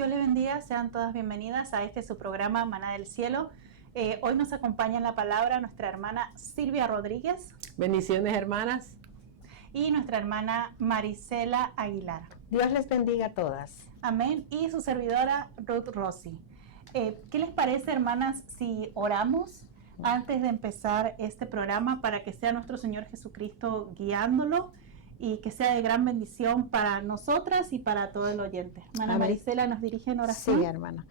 Dios les bendiga, sean todas bienvenidas a su programa Maná del Cielo. Hoy nos acompaña en la palabra nuestra hermana Silvia Rodríguez. Bendiciones, hermanas. Y nuestra hermana Marisela Aguilar. Dios les bendiga a todas. Amén. Y su servidora Ruth Rossi. ¿Qué les parece, hermanas, si oramos antes de empezar este programa para que sea nuestro Señor Jesucristo guiándolo y que sea de gran bendición para nosotras y para todo el oyente? Hermana Marisela nos dirige en oración. Sí, hermana.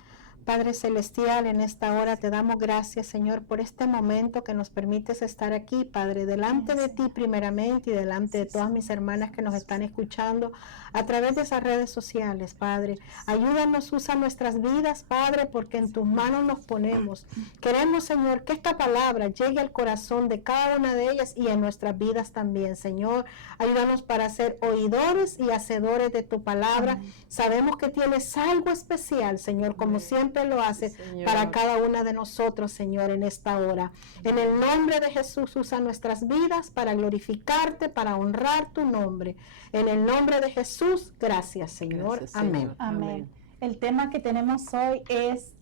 Padre Celestial, en esta hora te damos gracias, Señor, por este momento que nos permites estar aquí, Padre, delante de ti primeramente y delante de todas mis hermanas que nos están escuchando a través de esas redes sociales, Padre. Ayúdanos, usa nuestras vidas, Padre, porque en tus manos nos ponemos. Queremos, Señor, que esta palabra llegue al corazón de cada una de ellas y en nuestras vidas también, Señor. Ayúdanos para ser oidores y hacedores de tu palabra. Amén. Sabemos que tienes algo especial, Señor, como siempre lo hace, Señor, para cada una de nosotros, Señor, en esta hora. En el nombre de Jesús, usa nuestras vidas para glorificarte, para honrar tu nombre. En el nombre de Jesús, gracias, Señor. Gracias, amén. Señor. Amén. El tema que tenemos hoy es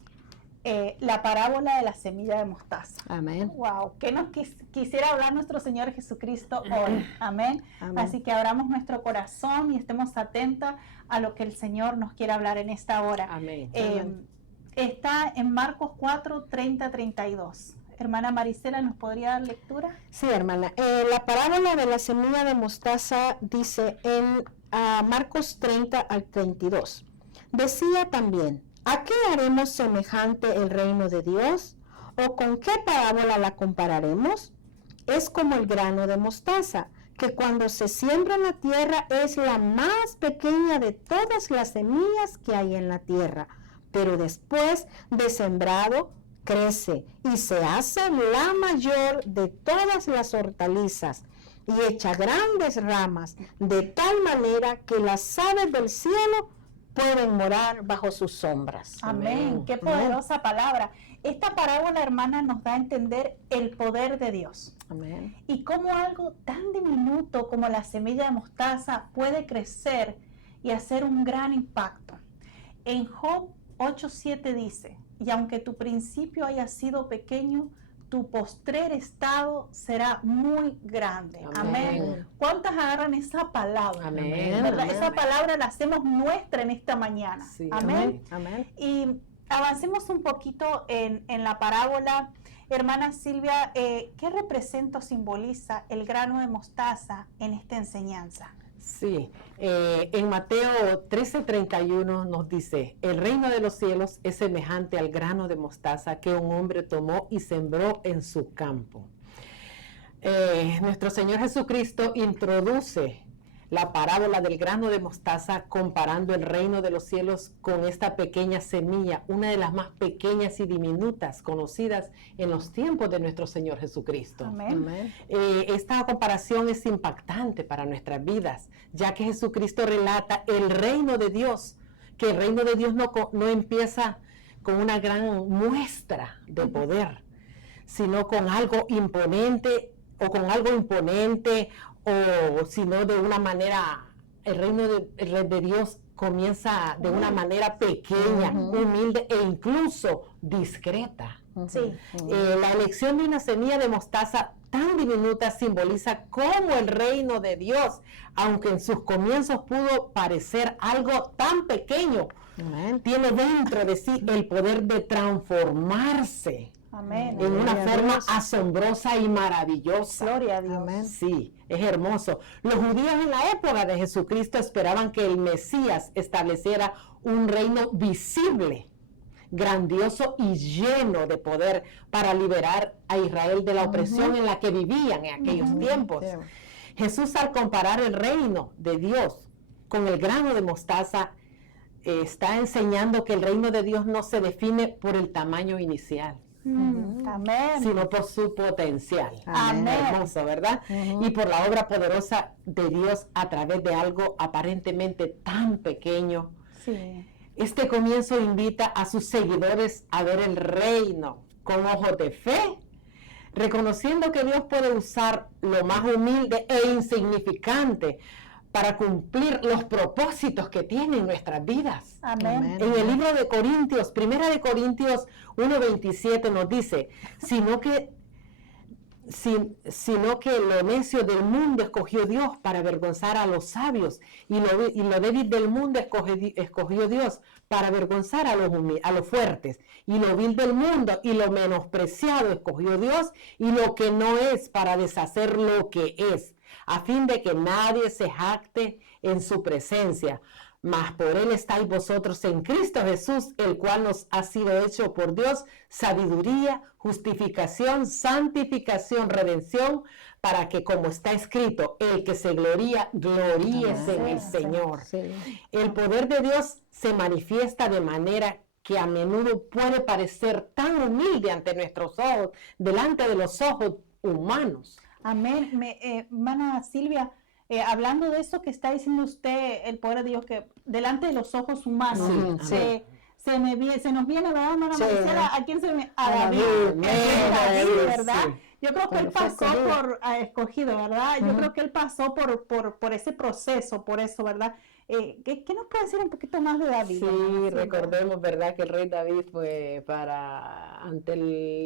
la parábola de la semilla de mostaza. Amén. Wow, ¿qué nos quisiera hablar nuestro Señor Jesucristo hoy? Amén. Amén. Así que abramos nuestro corazón y estemos atentas a lo que el Señor nos quiere hablar en esta hora. Amén. Está en Marcos 4, 30, 32. Hermana Marisela, ¿nos podría dar lectura? Sí, hermana. La parábola de la semilla de mostaza dice en Marcos 30 al 32. Decía también, ¿a qué haremos semejante el reino de Dios? ¿O con qué parábola la compararemos? Es como el grano de mostaza, que cuando se siembra en la tierra es la más pequeña de todas las semillas que hay en la tierra, pero después de sembrado crece y se hace la mayor de todas las hortalizas y echa grandes ramas, de tal manera que las aves del cielo pueden morar bajo sus sombras. Amén. Qué poderosa palabra. Esta parábola, hermana, nos da a entender el poder de Dios. Amén. Y cómo algo tan diminuto como la semilla de mostaza puede crecer y hacer un gran impacto. En Job 8:7 dice, y aunque tu principio haya sido pequeño, tu postrer estado será muy grande. Amén. Amén. ¿Cuántas agarran esa palabra? Amén. ¿Verdad? Amén. Esa palabra la hacemos nuestra en esta mañana. Sí. Amén. Amén. Y avancemos un poquito en la parábola. Hermana Silvia, ¿qué representa o simboliza el grano de mostaza en esta enseñanza? Sí, en Mateo 13:31 nos dice, el reino de los cielos es semejante al grano de mostaza que un hombre tomó y sembró en su campo. Nuestro Señor Jesucristo introduce la parábola del grano de mostaza comparando el reino de los cielos con esta pequeña semilla, una de las más pequeñas y diminutas conocidas en los tiempos de nuestro Señor Jesucristo. Amén. Amén. Esta comparación es impactante para nuestras vidas, ya que Jesucristo relata el reino de Dios, que el reino de Dios no empieza con una gran muestra de poder, sino con algo imponente o sino de una manera, el reino de Dios comienza de una manera pequeña, humilde e incluso discreta. Sí. La elección de una semilla de mostaza tan diminuta simboliza cómo el reino de Dios, aunque en sus comienzos pudo parecer algo tan pequeño, Amén. tiene dentro de sí el poder de transformarse Amén. en una Gloria a forma Dios. asombrosa y maravillosa. Gloria a Dios. Amén. Sí, es hermoso. Los judíos en la época de Jesucristo esperaban que el Mesías estableciera un reino visible, grandioso y lleno de poder para liberar a Israel de la opresión en la que vivían en aquellos tiempos. Sí. Jesús, al comparar el reino de Dios con el grano de mostaza, está enseñando que el reino de Dios no se define por el tamaño inicial, Amén. sino por su potencial. Amén. Hermoso, ¿verdad? Y por la obra poderosa de Dios a través de algo aparentemente tan pequeño. Sí. Este comienzo invita a sus seguidores a ver el reino con ojos de fe, reconociendo que Dios puede usar lo más humilde e insignificante para cumplir los propósitos que tiene en nuestras vidas. Amén. En el libro de Corintios, 1 Corintios 1:27 nos dice, sino que lo necio del mundo escogió Dios para avergonzar a los sabios, y lo débil del mundo escogió Dios para avergonzar a los fuertes, y lo vil del mundo y lo menospreciado escogió Dios, y lo que no es para deshacer lo que es, a fin de que nadie se jacte en su presencia. Mas por él estáis vosotros en Cristo Jesús, el cual nos ha sido hecho por Dios sabiduría, justificación, santificación, redención, para que, como está escrito, el que se gloría, gloríese en el Señor. Sí. El poder de Dios se manifiesta de manera que a menudo puede parecer tan humilde ante nuestros ojos, delante de los ojos humanos. Amén. Hermana Silvia, hablando de eso que está diciendo usted, el poder de Dios, que delante de los ojos humanos, Sí. se nos viene, ¿verdad, hermana Sí. Maricela? ¿A quién se me? A David, David, ¿verdad? sí. Yo creo que él pasó por escogido, ¿verdad? Yo creo que él pasó por ese proceso, por eso, ¿verdad? ¿Qué nos puede decir un poquito más de David? Sí, recordemos, ¿verdad?, que el rey David fue ante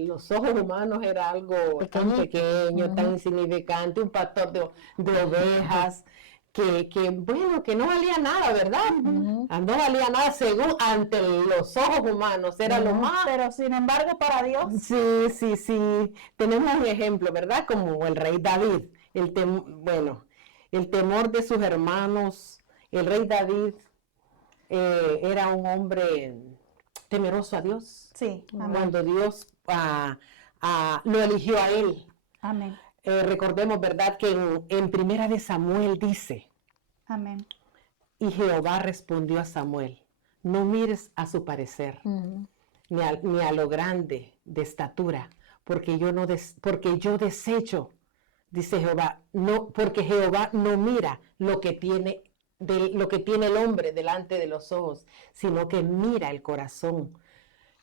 los ojos humanos era algo tan pequeño, tan insignificante, un pastor de ovejas, que no valía nada, ¿verdad? No valía nada según ante los ojos humanos, era lo más. Pero sin embargo, para Dios. Sí. Tenemos un ejemplo, ¿verdad? Como el rey David, el temor de sus hermanos. El rey David era un hombre temeroso a Dios. Sí, amén. Cuando Dios lo eligió a él. Amén. Recordemos, ¿verdad?, que en Primera de Samuel dice, Amén. y Jehová respondió a Samuel, no mires a su parecer, ni a lo grande de estatura, porque yo desecho, dice Jehová, porque Jehová no mira lo que tiene el hombre delante de los ojos, sino que mira el corazón.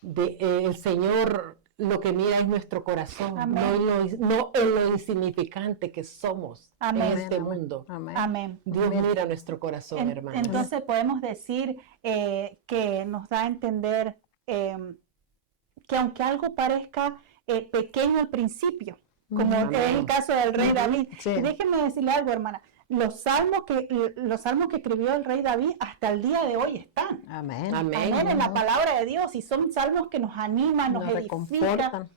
El Señor lo que mira es nuestro corazón, no en lo insignificante que somos en este mundo. Amén. Dios mira nuestro corazón, hermanos. Entonces podemos decir que nos da a entender que aunque algo parezca pequeño al principio, como es el caso del rey David, y déjenme decirle algo, hermana, los salmos que escribió el rey David hasta el día de hoy están. Amén. En la palabra de Dios, y son salmos que nos animan, nos edifican.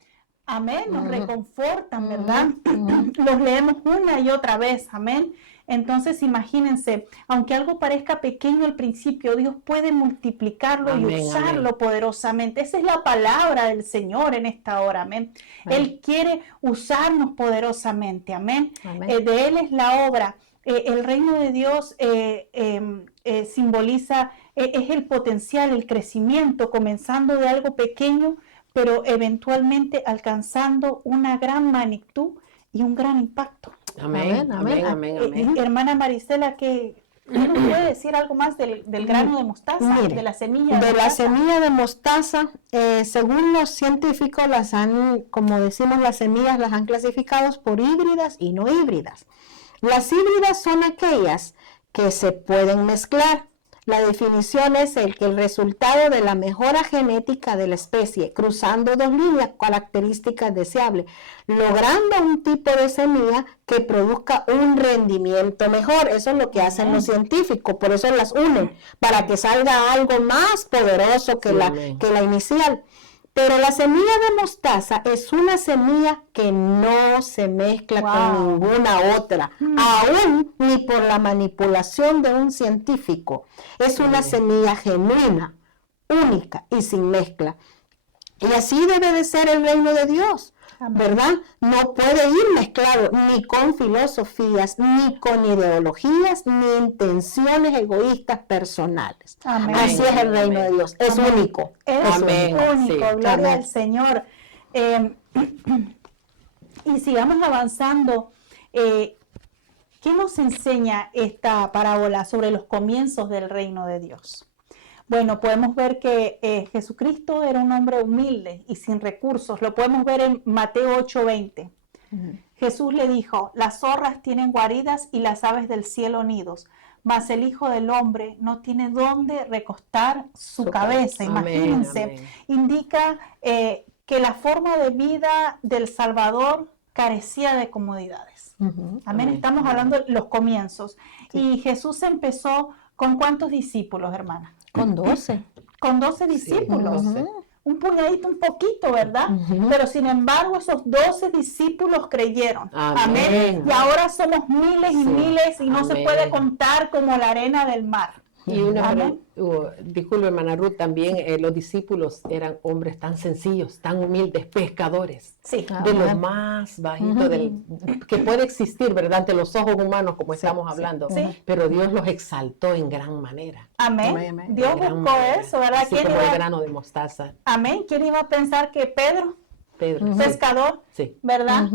Amén, nos reconfortan, ¿verdad? Los leemos una y otra vez, amén. Entonces imagínense, aunque algo parezca pequeño al principio, Dios puede multiplicarlo y usarlo poderosamente. Esa es la palabra del Señor en esta hora, amén. Él quiere usarnos poderosamente, amén. De Él es la obra. El reino de Dios simboliza, es el potencial, el crecimiento, comenzando de algo pequeño, pero eventualmente alcanzando una gran magnitud y un gran impacto. Amén. Hermana Maricela, ¿qué nos puede decir algo más del grano de mostaza, de la semilla de mostaza? La semilla de mostaza, según los científicos, como decimos, las semillas las han clasificado por híbridas y no híbridas. Las híbridas son aquellas que se pueden mezclar. La definición es que el resultado de la mejora genética de la especie, cruzando dos líneas características deseables, logrando un tipo de semilla que produzca un rendimiento mejor. Eso es lo que hacen los científicos, por eso las unen, para que salga algo más poderoso que la inicial. Pero la semilla de mostaza es una semilla que no se mezcla con ninguna otra, aún ni por la manipulación de un científico. Es una semilla genuina, única y sin mezcla. Y así debe de ser el reino de Dios, ¿verdad? No puede ir mezclado ni con filosofías, ni con ideologías, ni intenciones egoístas personales. Así es el reino de Dios, es único. Es único, gloria al Señor. Y sigamos avanzando. ¿Qué nos enseña esta parábola sobre los comienzos del reino de Dios? Bueno, podemos ver que Jesucristo era un hombre humilde y sin recursos. Lo podemos ver en Mateo 8:20. Jesús le dijo, las zorras tienen guaridas y las aves del cielo nidos, mas el Hijo del Hombre no tiene dónde recostar su cabeza. Imagínense, Amén. indica que la forma de vida del Salvador carecía de comodidades. Amén. Amén. Estamos hablando de los comienzos. Y Jesús empezó con ¿cuántos discípulos, hermana? Con 12. Con 12 discípulos. 12. Un puñadito, un poquito, ¿verdad? Pero sin embargo, esos 12 discípulos creyeron. Amén. Y ahora somos miles y miles y no se Amén. puede contar como la arena del mar. Y disculpe, hermana Ruth, también los discípulos eran hombres tan sencillos, tan humildes, pescadores, Sí. de los más bajitos que puede existir, ¿verdad? Ante los ojos humanos, como estamos hablando. Sí. Pero Dios los exaltó en gran manera. Amén. Amén. Dios En gran buscó manera. eso, ¿verdad? Así como el grano de mostaza. Amén. ¿Quién iba a pensar que Pedro, Pedro. pescador, Sí. ¿verdad?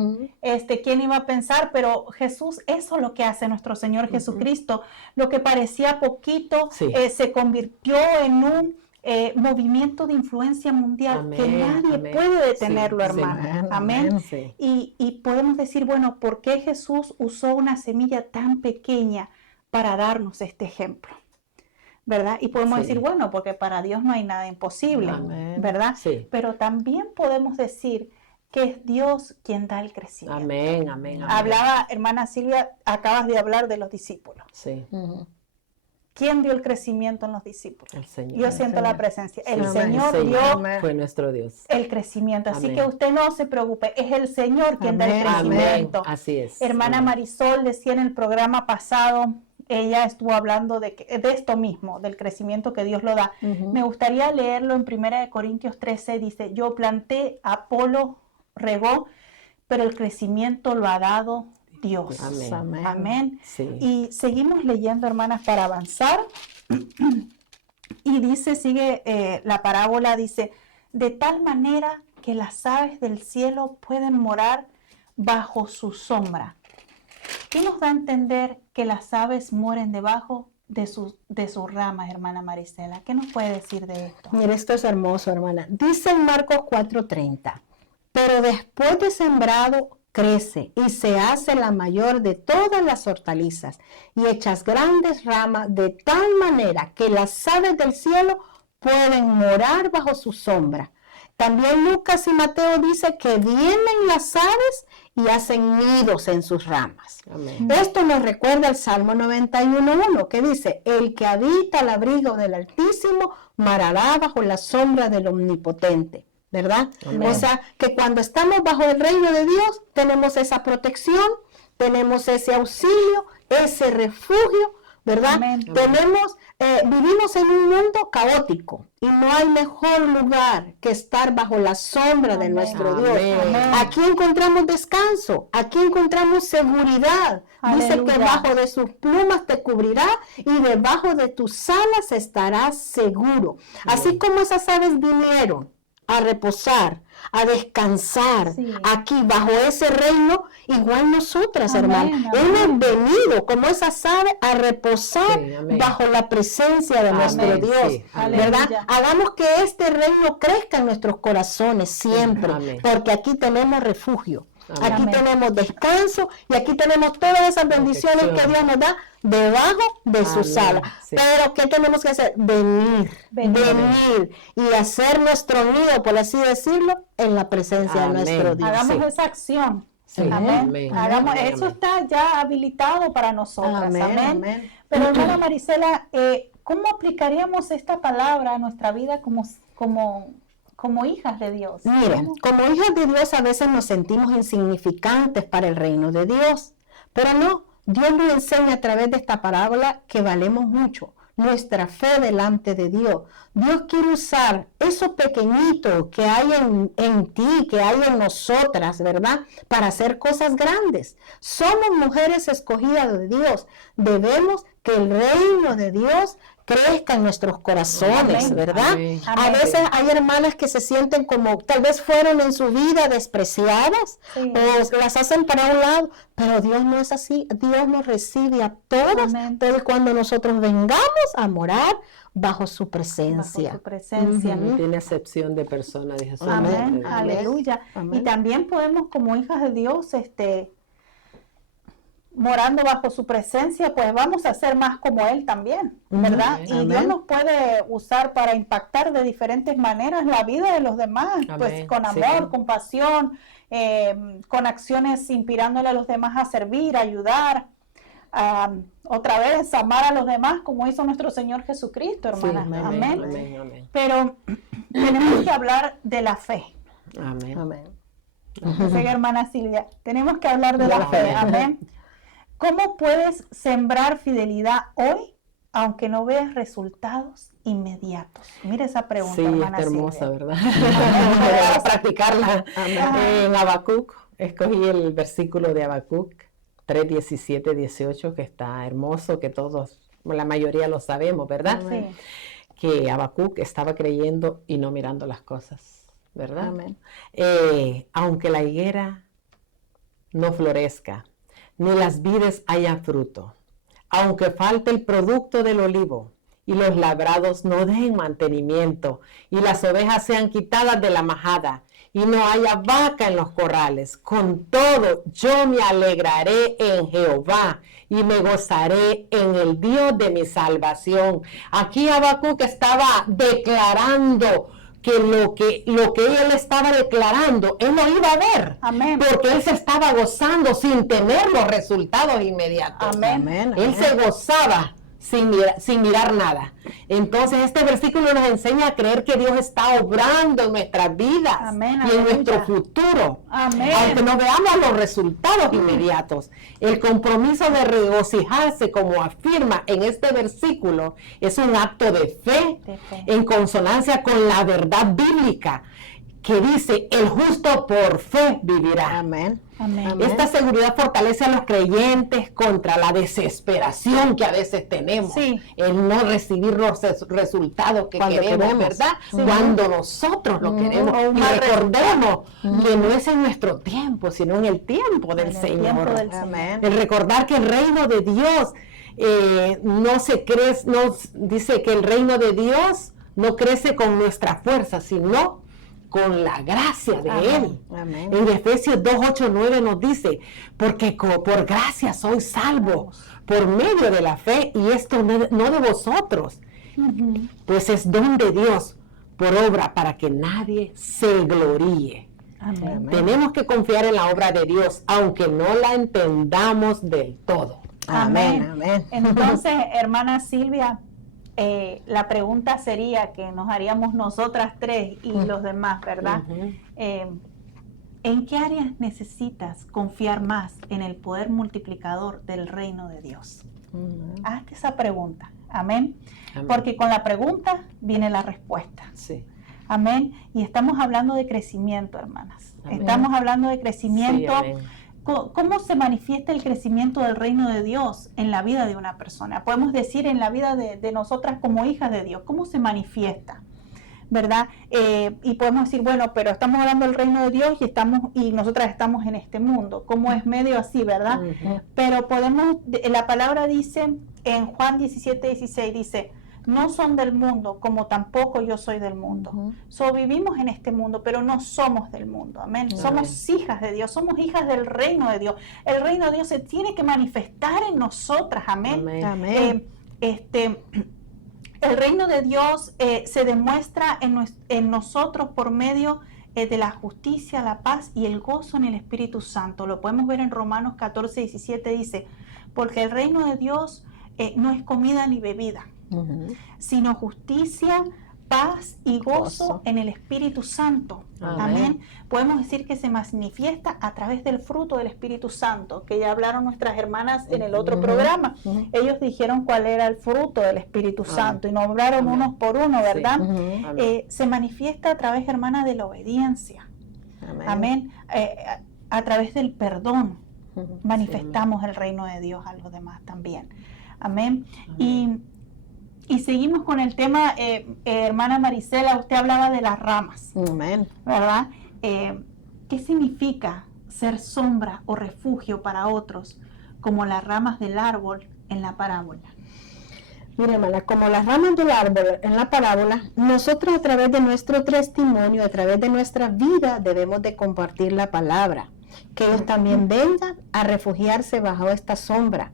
¿Quién iba a pensar? Pero Jesús, eso es lo que hace nuestro Señor Jesucristo. Lo que parecía poquito Sí. se convirtió en un movimiento de influencia mundial que Amén, nadie amén. puede detenerlo, Sí, hermano. sí. Amén. Sí. Y podemos decir, bueno, ¿por qué Jesús usó una semilla tan pequeña para darnos este ejemplo? ¿Verdad? Y podemos Sí. decir, bueno, porque para Dios no hay nada imposible, Amén. ¿verdad? Sí. Pero también podemos decir que es Dios quien da el crecimiento. Amén, amén, amén. Hablaba, hermana Silvia, acabas de hablar de los discípulos. Sí, ¿Quién dio el crecimiento en los discípulos? el Señor. Yo siento la presencia. El Amén. Señor El dio Amén. fue nuestro Dios. el crecimiento. Así Amén. que usted no se preocupe, es el Señor quien da el Amén. Amén. crecimiento. Así es. Hermana Amén. Marisol decía en el programa pasado, ella estuvo hablando de esto mismo, del crecimiento que Dios lo da. Me gustaría leerlo en 1 Corintios 13, dice, yo planté, Apolo regó, pero el crecimiento lo ha dado Dios. Amén. Amén. Amén. Sí. Y seguimos leyendo, hermanas, para avanzar. Y dice, sigue la parábola, dice, de tal manera que las aves del cielo pueden morar bajo su sombra. ¿Qué nos da a entender que las aves mueren debajo de sus ramas, hermana Marisela? ¿Qué nos puede decir de esto? Mira, esto es hermoso, hermana. Dice en Marcos 4:30, pero después de sembrado crece y se hace la mayor de todas las hortalizas y hechas grandes ramas de tal manera que las aves del cielo pueden morar bajo su sombra. También Lucas y Mateo dice que vienen las aves y hacen nidos en sus ramas. Amén. Esto nos recuerda el Salmo 91:1 que dice, el que habita al abrigo del Altísimo morará bajo la sombra del Omnipotente, ¿verdad? Amén. O sea, que cuando estamos bajo el reino de Dios, tenemos esa protección, tenemos ese auxilio, ese refugio, ¿verdad? Amén. Vivimos en un mundo caótico y no hay mejor lugar que estar bajo la sombra de Amén. nuestro Dios. Amén. Aquí encontramos descanso, aquí encontramos seguridad. Dice que Aleluya. bajo de sus plumas te cubrirá y debajo de tus alas estarás seguro. Así como esas aves vinieron a reposar, a descansar Sí. aquí bajo ese reino, igual nosotras, Amén, hermanas, amén. hemos venido como esas aves a reposar Sí, amén. bajo la presencia de Amén, nuestro Dios, sí, amén. ¿verdad? Aleluya. Hagamos que este reino crezca en nuestros corazones siempre, Amén. porque aquí tenemos refugio. Amén. Aquí Amén. tenemos descanso y aquí tenemos todas esas bendiciones que Protección. Dios nos da debajo de sus Amén. alas. Sí. Pero ¿qué tenemos que hacer? Venir y hacer nuestro nido, por así decirlo, en la presencia Amén. de nuestro Dios. Hagamos Sí. esa acción. Sí. Amén. Amén. Hagamos, Amén. eso está ya habilitado para nosotras. Amén, Amén. amén. Pero hermana Marisela, ¿cómo aplicaríamos esta palabra a nuestra vida como hijas de Dios? Mira, ¿Cómo? como hijas de Dios a veces nos sentimos insignificantes para el reino de Dios, pero no, Dios nos enseña a través de esta parábola que valemos mucho, nuestra fe delante de Dios. Dios quiere usar eso pequeñito que hay en ti, que hay en nosotras, ¿verdad? Para hacer cosas grandes. Somos mujeres escogidas de Dios. Debemos que el reino de Dios crezca en nuestros corazones, Amén. ¿verdad? Amén. A Amén. veces hay hermanas que se sienten como tal vez fueron en su vida despreciadas Sí. o las hacen para un lado, pero Dios no es así. Dios nos recibe a todas, Amén. pero cuando nosotros vengamos a morar bajo su Bajo presencia. su presencia. No tiene acepción de persona, dice su Amén. Amén, palabra. Amén. aleluya. Amén. Y también podemos, como hijas de Dios, morando bajo su presencia, pues vamos a ser más como Él también, ¿verdad? Amén. Y Amén. Dios nos puede usar para impactar de diferentes maneras la vida de los demás, pues Amén. con Sí. amor, con pasión, con acciones inspirándole a los demás a servir, a ayudar, otra vez amar a los demás como hizo nuestro Señor Jesucristo, Sí, hermana. amén, Amén. amén, amén. Pero tenemos que hablar de la fe. Amén. Amén. Dice hermana Silvia, tenemos que hablar de la La fe, fe. amén. ¿Cómo puedes sembrar fidelidad hoy, aunque no veas resultados inmediatos? Mira esa pregunta, Sí, hermana está hermosa, Silvia. ¿verdad? Para practicarla. Amén. En Habacuc, escogí el versículo de Habacuc 3, 17, 18, que está hermoso, que todos, la mayoría lo sabemos, ¿verdad? Sí, Que Habacuc estaba creyendo y no mirando las cosas, ¿verdad? Amén. Aunque la higuera no florezca, ni las vides haya fruto, aunque falte el producto del olivo, y los labrados no den mantenimiento, y las ovejas sean quitadas de la majada, y no haya vaca en los corrales, con todo yo me alegraré en Jehová, y me gozaré en el Dios de mi salvación. Aquí Habacuc estaba declarando que lo que él estaba declarando, él lo iba a ver. amén. Porque él se estaba gozando sin tener los resultados inmediatos. Amén. Amén. Él se gozaba sin mirar nada. Entonces este versículo nos enseña a creer que Dios está obrando en nuestras vidas Amén, y en aleluya. nuestro futuro. Amén. Aunque no veamos los resultados inmediatos, el compromiso de regocijarse, como afirma en este versículo, es un acto de fe, De fe. en consonancia con la verdad bíblica que dice, el justo por fe vivirá. Amén. Amén. Amén. Esta seguridad fortalece a los creyentes contra la desesperación que a veces tenemos, Sí. el no recibir los resultados que Cuando queremos, queremos. ¿verdad? Sí. Cuando nosotros lo queremos. O un Y mal recordemos que no es en nuestro tiempo, sino en el tiempo del En el Señor. tiempo del Señor. Amén. El recordar que el reino de Dios no se crece, no dice que el reino de Dios no crece con nuestra fuerza, sino con la gracia de Amén. Él. Amén. En Efesios 2, 8, 9 nos dice, porque por gracia sois salvos por medio de la fe, y esto no de vosotros, pues es don de Dios por obra para que nadie se gloríe. Amén. Tenemos que confiar en la obra de Dios, aunque no la entendamos del todo. Amén. Amén. Entonces, hermana Silvia, la pregunta sería que nos haríamos nosotras tres y los demás, ¿verdad? Ujú. ¿En qué áreas necesitas confiar más en el poder multiplicador del reino de Dios? Hazte esa pregunta. Amén. Amén. Porque con la pregunta viene la respuesta. Sí. Amén. Y estamos hablando de crecimiento, hermanas. Amén. Estamos hablando de crecimiento. Sí, amén. ¿Cómo se manifiesta el crecimiento del reino de Dios en la vida de una persona? Podemos decir en la vida de nosotras como hijas de Dios. ¿Cómo se manifiesta? ¿Verdad? Y podemos decir, bueno, pero estamos hablando del reino de Dios y nosotras estamos en este mundo. ¿Cómo es medio así, verdad? Ujú. Pero la palabra dice en Juan 17, 16, dice, no son del mundo, como tampoco yo soy del mundo. Vivimos en este mundo, pero no somos del mundo. Amén. Somos hijas de Dios, somos hijas del reino de Dios. El reino de Dios se tiene que manifestar en nosotras. Amén. Amén. Amén. El reino de Dios se demuestra en nosotros por medio de la justicia, la paz y el gozo en el Espíritu Santo. Lo podemos ver en Romanos 14, 17, dice, porque el reino de Dios no es comida ni bebida, sino justicia, paz y gozo en el Espíritu Santo. Amén. Amén. Podemos decir que se manifiesta a través del fruto del Espíritu Santo, que ya hablaron nuestras hermanas en el otro programa. Ellos dijeron cuál era el fruto del Espíritu Santo y nombraron unos por uno, ¿verdad? Amén. Se manifiesta a través, hermana, de la obediencia. Amén. A través del perdón manifestamos el reino de Dios a los demás también. Amén. Y Y seguimos con el tema, hermana Marisela, usted hablaba de las ramas, Amén. ¿verdad? ¿Qué significa ser sombra o refugio para otros, como las ramas del árbol en la parábola? Mira, hermana, como las ramas del árbol en la parábola, nosotros a través de nuestro testimonio, a través de nuestra vida, debemos de compartir la palabra. Que ellos también vengan a refugiarse bajo esta sombra.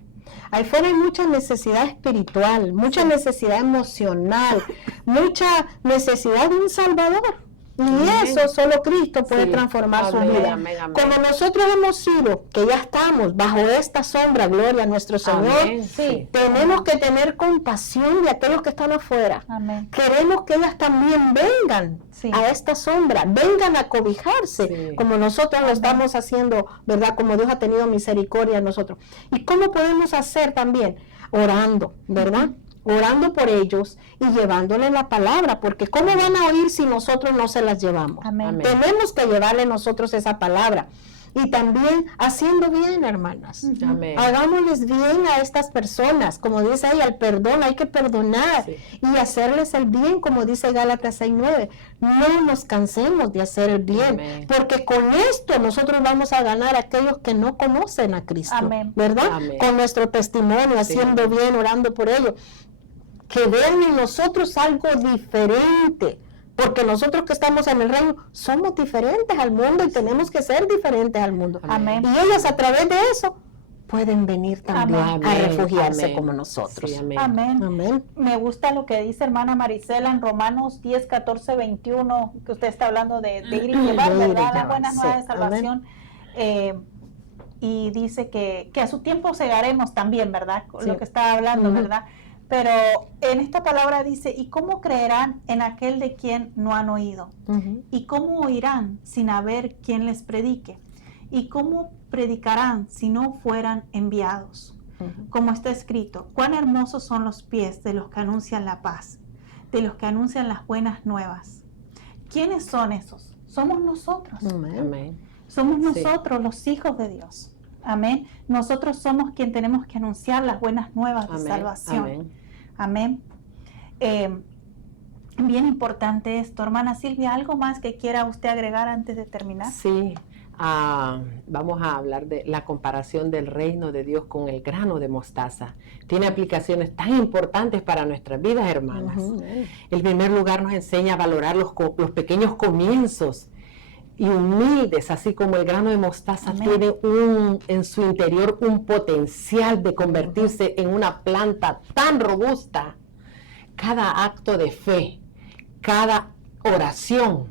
Ahí fuera hay mucha necesidad espiritual, mucha necesidad emocional, mucha necesidad de un Salvador. Y eso solo Cristo puede transformar su vida. Amén, amén. Como nosotros hemos sido, que ya estamos bajo esta sombra, gloria a nuestro Señor, Amén, sí. tenemos que tener compasión de aquellos que están afuera. Amén. Queremos que ellas también vengan Sí. a esta sombra, vengan a cobijarse, Sí. como nosotros lo estamos haciendo, ¿verdad? Como Dios ha tenido misericordia de nosotros. ¿Y cómo podemos hacer también? Orando, ¿verdad? Orando por ellos y llevándoles la palabra, porque ¿cómo van a oír si nosotros no se las llevamos? Amén. Amén. Tenemos que llevarle nosotros esa palabra. Y también haciendo bien, hermanas. Amén. Hagámosles bien a estas personas, como dice ahí, al perdón, hay que perdonar Sí. y hacerles el bien, como dice Gálatas 6:9. No nos cansemos de hacer el bien, Amén. porque con esto nosotros vamos a ganar a aquellos que no conocen a Cristo, Amén. ¿verdad? Amén. Con nuestro testimonio, haciendo bien, orando por ellos. Que vean en nosotros algo diferente. Porque nosotros que estamos en el reino somos diferentes al mundo y tenemos que ser diferentes al mundo. Amén. Y ellas a través de eso pueden venir también Amén. a refugiarse Amén. como nosotros. Sí, amén. Amén. Amén. Me gusta lo que dice hermana Marisela en Romanos 10, 14, 21, que usted está hablando de ir y llevar, De ir y ¿verdad? La llevar, buena sí. nueva de salvación. Y dice que a su tiempo segaremos también, ¿verdad? Sí. Lo que está hablando, Ujú. ¿verdad? Pero en esta palabra dice, ¿y cómo creerán en aquel de quien no han oído? Ujú. ¿Y cómo oirán sin haber quien les predique? ¿Y cómo predicarán si no fueran enviados? Ujú. Como está escrito, cuán hermosos son los pies de los que anuncian la paz, de los que anuncian las buenas nuevas. ¿Quiénes son esos? Somos nosotros. Amén. Amén. Somos Sí. nosotros los hijos de Dios. Amén. Nosotros somos quien tenemos que anunciar las buenas nuevas de Amén. salvación. Amén. Amén. Bien importante esto. Hermana Silvia, ¿algo más que quiera usted agregar antes de terminar? Sí, vamos a hablar de la comparación del reino de Dios con el grano de mostaza. Tiene aplicaciones tan importantes para nuestras vidas, hermanas. Ujú. En primer lugar nos enseña a valorar los pequeños comienzos y humildes, así como el grano de mostaza Amén. tiene en su interior un potencial de convertirse en una planta tan robusta. Cada acto de fe, cada oración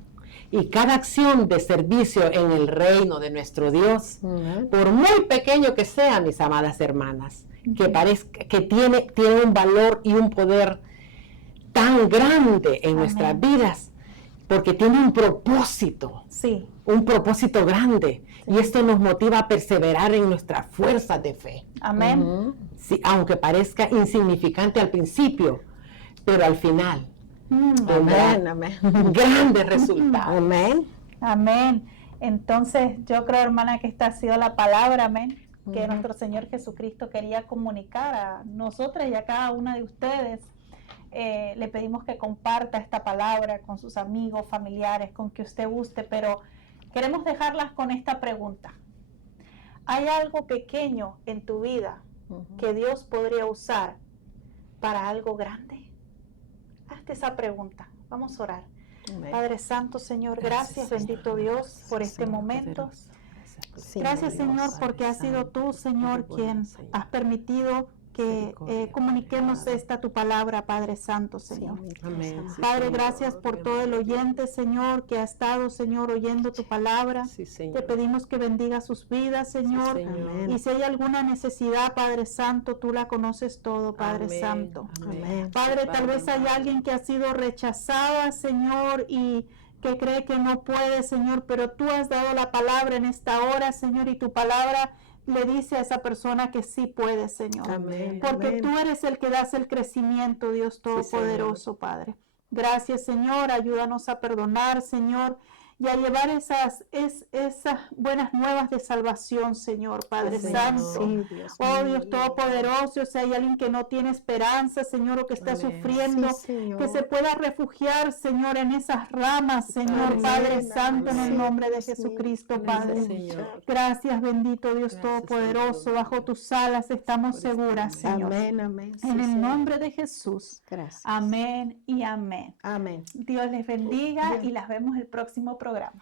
y cada acción de servicio en el reino de nuestro Dios, Amén. por muy pequeño que sea, mis amadas hermanas, que tiene un valor y un poder tan grande en nuestras vidas, porque tiene un propósito Sí. grande, y esto nos motiva a perseverar en nuestras fuerzas de fe. Amén. Ujú. Sí, aunque parezca insignificante al principio, pero al final tendrá Amén. Amén. grandes resultados. Amén. Amén. Entonces, yo creo, hermana, que esta ha sido la palabra, amén, que nuestro Señor Jesucristo quería comunicar a nosotras y a cada una de ustedes. Le pedimos que comparta esta palabra con sus amigos, familiares, con que usted guste, pero queremos dejarlas con esta pregunta. ¿Hay algo pequeño en tu vida que Dios podría usar para algo grande? Hazte esa pregunta. Vamos a orar. Amén. Padre Santo, Señor, gracias, bendito Dios, por este momento. Sí, Gracias, Dios, Señor, porque has sido tú, Señor, quien has permitido que comuniquemos esta tu palabra, Padre Santo, Señor. Amén. Sí, Padre, Señor. gracias por todo el oyente, Señor, que ha estado, Señor, oyendo tu palabra. Sí, Te Señor. pedimos que bendiga sus vidas, Señor. Señor. Y si hay alguna necesidad, Padre Santo, tú la conoces todo, Padre Amén. Santo. Amén. Padre, tal vez hay alguien que ha sido rechazada, Señor, y que cree que no puede, Señor, pero tú has dado la palabra en esta hora, Señor, y tu palabra le dice a esa persona que sí puede, Señor. Amén. Porque Amén. tú eres el que das el crecimiento, Dios Todopoderoso, Padre. Gracias, Señor. Ayúdanos a perdonar, Señor. y a llevar esas buenas nuevas de salvación, Señor, Padre Sí, Santo. Sí, Dios Oh mío. Dios Todopoderoso, si hay alguien que no tiene esperanza, Señor, o que está Amén. sufriendo, Sí, Señor. que se pueda refugiar, Señor, en esas ramas, Señor, Amén. Padre Santo, en el Amén. nombre de Dios mío. Jesucristo, Gracias, Padre. Señor. Gracias, bendito Dios Gracias, Todopoderoso. Señor. Bajo tus alas estamos Por este seguras, momento. Señor. Amén, amén. Sí, En el Señor. nombre de Jesús. Gracias. Amén y amén. Amén. Dios les bendiga Dios. y las vemos el próximo programa.